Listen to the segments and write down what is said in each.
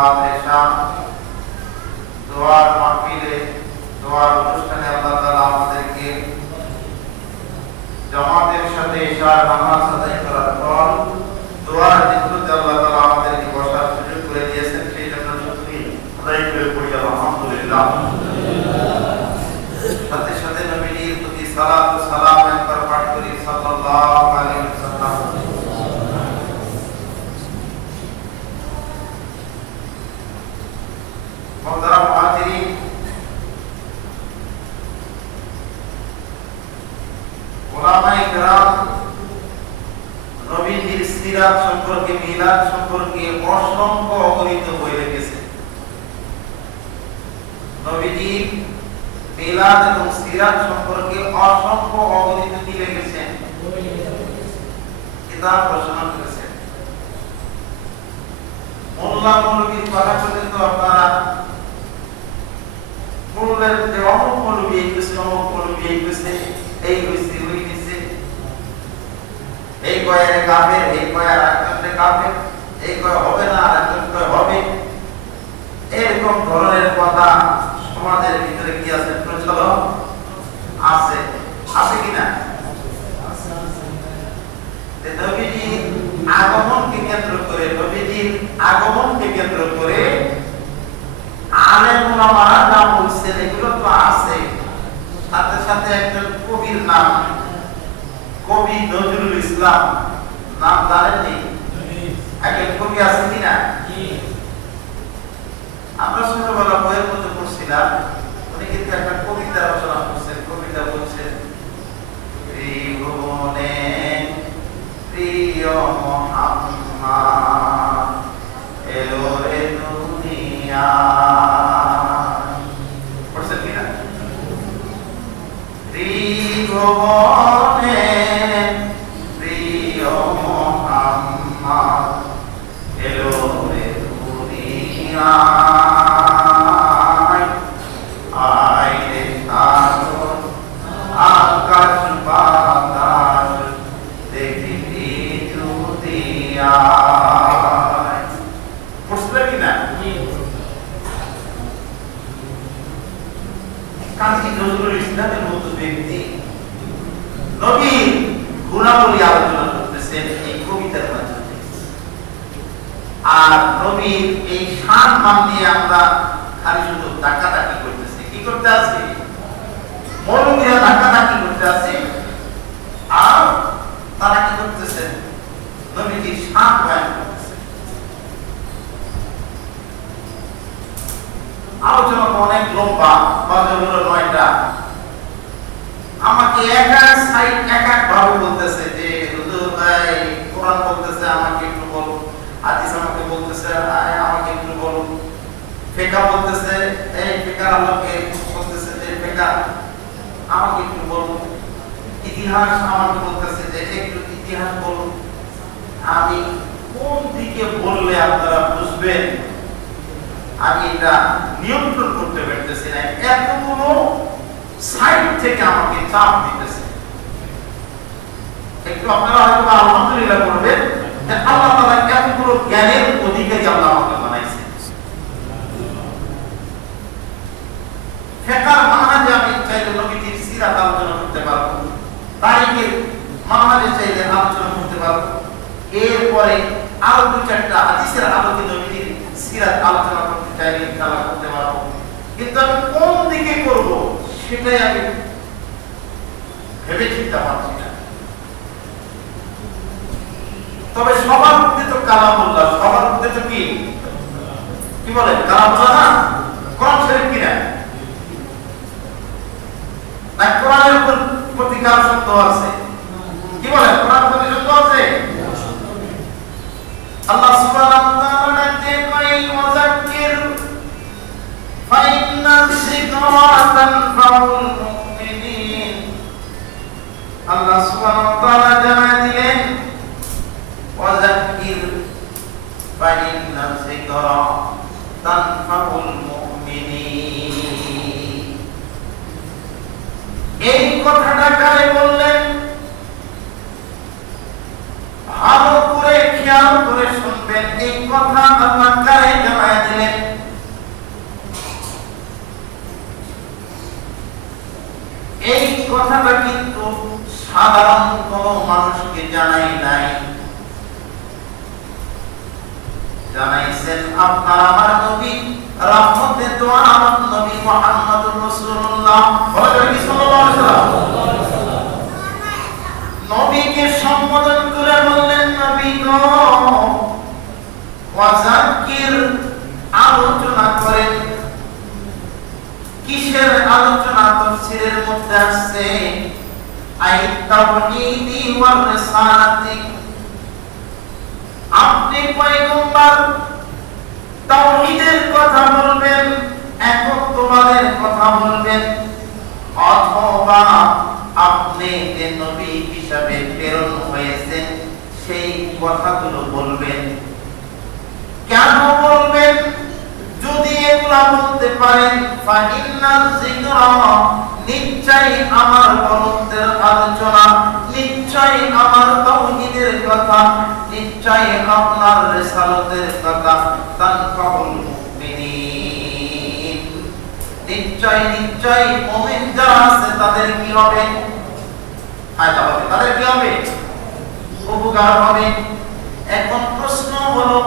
মাদ্রাসা দোয়ার মাহফিলে দোয়ার অনুষ্ঠানে আল্লাহ তাআলা আমাদেরকে জামাতের সাথে ইশার নামাজ আদায় করার পর দোয়ার জিক্রতে আল্লাহ তাআলা আমাদেরকে বসার সুযোগ করে দিয়েছেন, সেই জন্য শুকরিয়া আদায় করে পড়ি আলহামদুলিল্লাহ। সাথে সাথে নবীর প্রতি সালাত ও সালাম একবার পাঠ করি সাল্লাল্লাহু আলাইহি ওয়াসাল্লাম। মুহতারাম মুহাজিরিন, উলামায়ে কেরাম নবীর সিরাত সম্পর্কে, মিলাদ সম্পর্কে অসংখ্য অগণিত বই লিখেছেন। নবীজির মিলাদ এবং সিরাত সম্পর্কে অসংখ্য অগণিত কি লিখেছেন, কিতাব রচনা করেছেন। মোল্লা মৌলবীর কথা বলতে তো আপনারা বললেন যে অমুক মৌলবী এই করেছে, অমুক মৌলবী এই করেছে, এই হয়েছে ওই হয়েছে, এই কয়ের কাফের, এই কয়ের একজনের কাফের, এই কয় হবে না আর একজন কয় হবে। এরকম ধরনের কথা সমাজের ভিতরে কি আছে, প্রচলন আছে, আছে কিনা? নবীজির আগমনকে কেন্দ্র করে, নবীজির আগমনকে কেন্দ্র করে আলেম ওলামারা নাম বলছেন, এগুলো তো আছে। সাথে সাথে একজন কবির নাম, কবি নজরুল ইসলাম, নাম জানেননি? একজন কবি আছে কিনা? আমরা ছোটবেলা বইয়ের মধ্যে পড়ছিলাম, উনি কিন্তু একটা কবিতা রচনা করছেন। কবিতা বলছেন, ত্রিভুবনে প্রিয় মুহাম্মদ এলো রে দুনিয়া। পড়ছেন কিনা? ত্রিভুবনে প্রিয় মুহাম্মদ এলো রে দুনিয়া। কাজী নজরুল ইসলামের মতো ব্যক্তি নবীর গুণাবলী আলোচনা করতেছেন এই কবিতার মাধ্যমে। আর নবীর এই শান মান নিয়ে আমরা খালি শুধু ডাকাডাকি করতেছি। কি করতে আছি? মৌলবীরা ডাকাডাকি করতে আছে, আর তারা কি করতেছেন? নবীর শান বয়ান করতেছে। আলোচনা অনেক লম্বা, বাজে হলো 9টা। আমাকে এক এক সাইড এক এক ভাবে বলতেছে যে হুজুর ভাই কোরআন বলতেছে আমাকে একটু বলুন, হাদিস আমাকে বলতেছে আমাকে একটু বলুন, ফিকহ বলতেছে এই ফিকহ আমাকে বলতেছে যে ফিকহ আমাকে একটু বলুন, ইতিহাস আমাকে বলতেছে যে একটু ইতিহাস বলুন। আমি কোন দিকে বললে আপনারা বুঝবেন আমি এটা নিয়ন্ত্রণ করতে পারতেছি না। এতগুলো সাইড থেকে আমাকে চাপ দিতেছে। একটু আপনারা হয়তো আলহামদুলিল্লাহ বলবেন যে আল্লাহ তাআলা এতগুলো জ্ঞানের অধিকারী আল্লাহ আমাকে বানাইছেন। ফিকহের মানহাজে আমি চাইলে নবীজির সিরাত আলোচনা করতে পারবো, তারিখের মানহাজে চাইলে আলোচনা করতে পারবো, এরপরে আরো 2-4টা হাদিসের আলোকে নবীজির সিরাত আলোচনা করতে চাইলে ইনশাআল্লাহ করতে পারবো। কিন্তু আমি কোন দিকে করব সেটাই আমি ভেবে চিন্তা পাচ্ছি না। তবে সবার মধ্যে তো কালামুল্লাহ, সবার মধ্যে তো কি বলেন কালামুল্লাহ না? কোরআন শরীফ কিনা? না কোরআনের উপর প্রতিকার শব্দ আছে? কি বলেন কোরআন প্রতি শব্দ আছে? আল্লাহ সুবহানাহু ওয়া তাআলা কয় ওয়াযাক্কির ফাইন্না যিকরা তানফাউল মুমিনিন। আল্লাহ সুবহানাহু ওয়া তাআলা জানায় দিলেন ওয়াযাক্কির ফাইন্না যিকরা তানফাউল মুমিনিন। এই কথাটা কারে বললেন? ভালো করে খেয়াল করে শুনবেন। এই কথা আল্লাহ কারে জানায় দিলেন? আপনার আমার নবী রহমতের দোয়া আমার নবী মুহাম্মদুর রাসূলুল্লাহ সাল্লাল্লাহু আলাইহি ওয়াসাল্লাম নবীকে সম্বোধন করে বললেন, নবী গো ওয়াজাকির, আলোচনা করেন। কিসের আলোচনা? তাফসীরের মধ্যে আছে আয়াত তাওহীদি ওয়ার রিসালাতি। আপনি পয়গম্বর, তাওহীদের কথা বলবেন, একত্ববাদের কথা বলবেন, অথবা আপনি যে নবী হিসাবে প্রেরণ হয়েছেন সেই কথাগুলো বলবেন। কেন বলবেন? যদি এগুলা বলতে পারেন, ফাইন্নাল যিকরা, নিশ্চয়ই আমার বলন্তের আলোচনা, নিশ্চয়ই আমার তাওহীদের কথা, নিশ্চয়ই আপনার রিসালাতের কথা, তানফাউল মুমিনিন, নিশ্চয়ই মুমিন যারা আছে তাদের কি হবে? ফায়দা হবে, তাদের কি হবে? উপকার হবে। এখন প্রশ্ন হলো,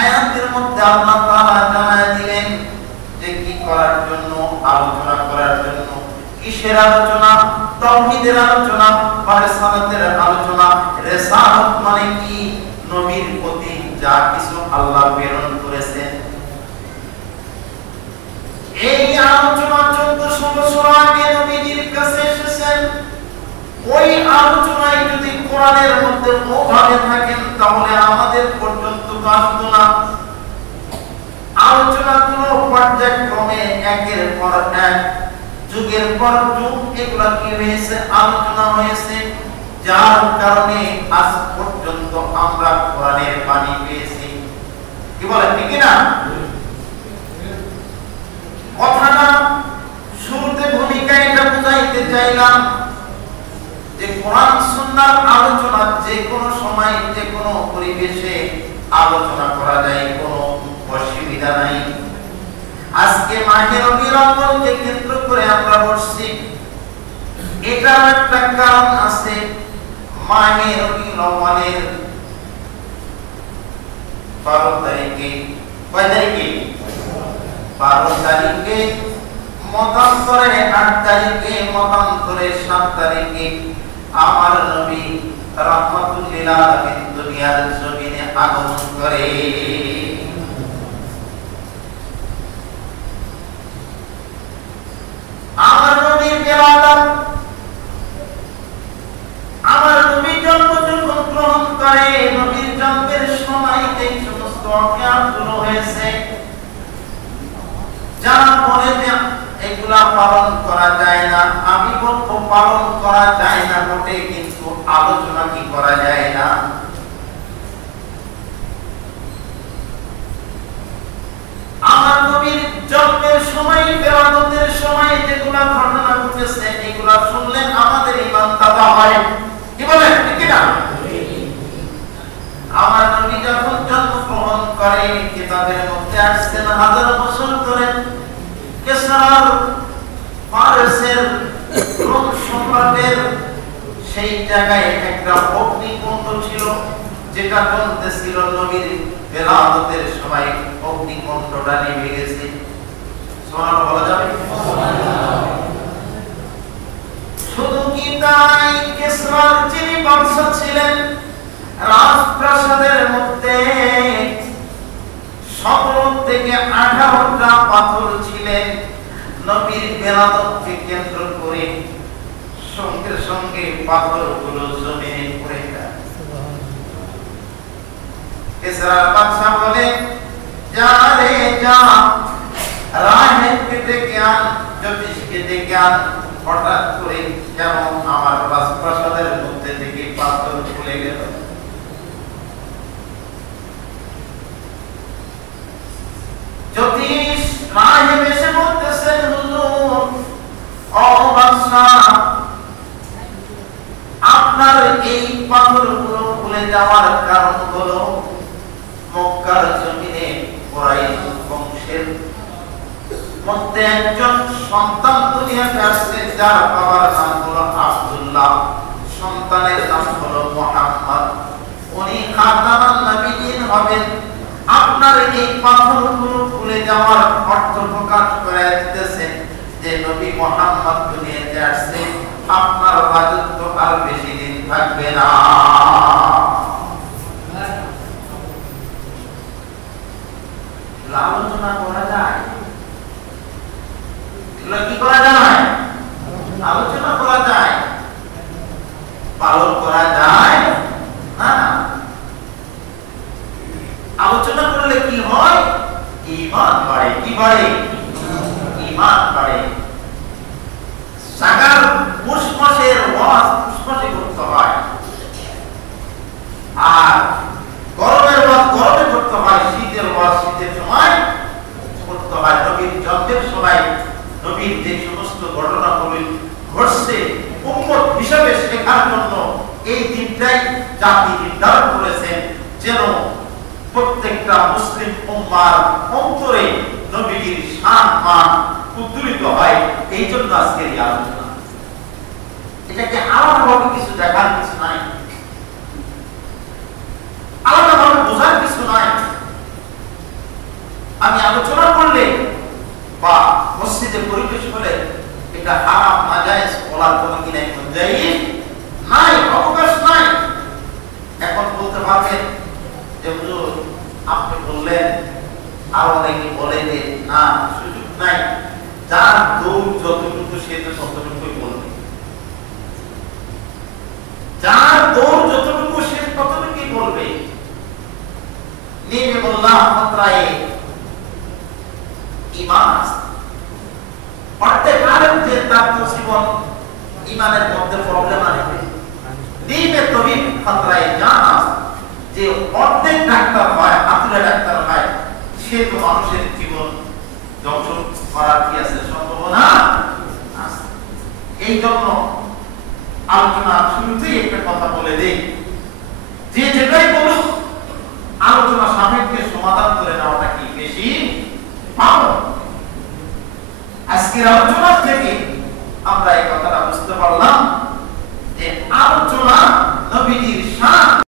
আয়াতের মধ্যে আল্লাহ তাআলা জানায় দিলেন যে কি করার জন্য, আলোচনা করার জন্য। কিসের আলোচনা? তাওহীদের আলোচনা, রিসালাতের আলোচনা। রিসালাত মানে কি? নবীর প্রতি যা কিছু আল্লাহ প্রেরণ করেছেন। এই আলোচনা 1400 বছর আগে নবীজির কাছে এসেছেন। ওই আলোচনায় যদি কোরআনের মধ্যে ওভাবে থাকেন তাহলে আমাদের পর্যন্ত আসতো না। আলোচনাগুলো পর্যায়ক্রমে একের পর এক, যুগের পর যুগ এগুলা কি হয়েছে? আলোচনা হয়েছে, যার কারণে আজ পর্যন্ত আমরা কোরআনের বাণী পেয়েছি। কি বলেন, ঠিক না? কথাটা শুরুতে ভূমিকা এটা বুঝাইতে চাইলাম যে কোরআন সুন্নাহর আলোচনা যে কোনো সময় যে কোনো পরিবেশে আলোচনা করা যায়, কোনো অসুবিধা নাই। আজকে মাহে রবিউল আউয়ালকে কেন্দ্র করে আমরা বসছি, এটার একটা কারণ আছে। মাহে রবিউল আউয়ালের 12 তারিখে, কয় তারিখে? 12 তারিখে, মতান্তরে 8 তারিখে, মতান্তরে 7 তারিখে আমার নবী রাহমাতুল লিল আলামিন দুনিয়ার জমিনে আগমন করে। আমার নবীর বিরাদত, আমার নবী জন্ম যখন গ্রহণ করে, নবীর জন্মের সময় এই সমস্ত অজ্ঞানগুলো হয়েছে। যারা বলে যে এগুলা পালন করা যায় না, আমি বলবো পালন করা যায় না বটে, কিন্তু আলোচনা কি করা যায় না? আমার নবীর জন্মের সময়, বিরাদতের সময় যেগুলা ঘটনা ঘটেছে এগুলা শুনলে আমাদের ঈমান তাজা হয়। কি বলেন, ঠিক না? আমার নবী যখন জন্মগ্রহণ করে, কিতাবের মধ্যে আসছেন 1000 বছর ধরে কেসরার ফারসের রোম সম্রাটের সেই জায়গায় একটা অগ্নিকুণ্ড ছিল, যেটা চলতেছিল নবীর বিরাদতের সময়। অগ্নিকুণ্ডটা নিভে গেছে। সুবহানাল্লাহ বলা যাবে? শুধু কি তাই, কেসরার যিনি বাদশা ছিলেন, রাজপ্রাসাদের মধ্যে 17 থেকে 18টা পাথর ছিলেন নবীর বিরাদতকে কেন্দ্র করে। সঙ্গে সঙ্গে পাথরগুলো জমিনে পড়ে যায়। কেসরার বাদশা বলে, যা রে যা, রাহেবকে ডেকে আন, জ্যোতিষকে ডেকে আন। হঠাৎ করে কেন আমার রাজপ্রাসাদের মধ্যে থেকে পাথর খুলে গেল? জ্যোতিষ রাহেব এসে বলতেছেন, হুজুর, ও বাদশা, আপনার এই পাথরগুলো খুলে যাওয়ার কারণ হলো মক্কার জমিনে কুরাইশ বংশের মধ্যে একজন সন্তান দুনিয়াতে আসছে, যার বাবার নাম হলো আব্দুল্লাহ, সন্তানের নাম হলো মুহাম্মদ। উনি খাতামান নবীয়িন হবেন। আপনার এই পাথরগুলো খুলে যাওয়ার অর্থ প্রকাশ করে দিতেছেন যে নবী মুহাম্মদ দুনিয়াতে আসছে, আপনার রাজত্ব আর বেশি দিন থাকবে না। আলোচনা করা যায়, এগুলো কি করা যায়? আলোচনা করা যায়, পালন করা যায় না। আলোচনা করলে কি হয়? ঈমান বাড়ে। কি বাড়ে? ঈমান বাড়ে। সাগার পুষ্পসের ওয়াজ পুষ্পসে করতে হয়, আর গরমের ওয়াজ গরমে করতে হয়, শীতের ওয়াজ শীতের সময় করতে হয়। নবীর জন্মের সময় নবীর যে সমস্ত ঘটনাগুলি ঘটছে উম্মত হিসাবে শেখার জন্য এই দিনটাই জাতি নির্ধারণ করেছেন, যেন প্রত্যেকটা মুসলিম উম্মার অন্তরে নবীর শান মান উদ্দুলিত হয়। এই জন্য আজকের এই আলোচনা। এটাকে আলাদাভাবে কিছু দেখার কিছু নাই, আলাদাভাবে বোঝার কিছু নাই। আমি আলোচনা করলে বা মসজিদে পরিবেশ হলে এটা হারাম নাজায়েজ বলার কোনো কি নাই, জায়েজ নাই, অবকাশ নাই। এখন বলতে পারবেন যে হুজুর আপনি বললেন, আর অনেকে বলে যে না সুযোগ নাই, যার দৌড় যতটুকু সে তো ততটুকুই বলবে, যার দৌড় যতটুকু সে ততটুকুই বলবে। নেমে বললাম মাত্রায় ঈমান আছে। প্রত্যেক আলেম যে তার জীবন ঈমানের মধ্যে প্রবলেম আছে, নেমে তবে মাত্রায় জানা আছে যে অর্ধেক ডাক্তার হয়, আতুরা ডাক্তার হয়, সে তো মানুষের জীবন ধ্বংস করার কি আছে সম্ভাবনা আছে। এই জন্য আলোচনা শুরুতেই একটা কথা বলে দেই, যে যেটাই বলুক আলোচনা সাপেক্ষে সমাধান করে নেওয়াটা কি বেশি ভালো। আজকের আলোচনা থেকে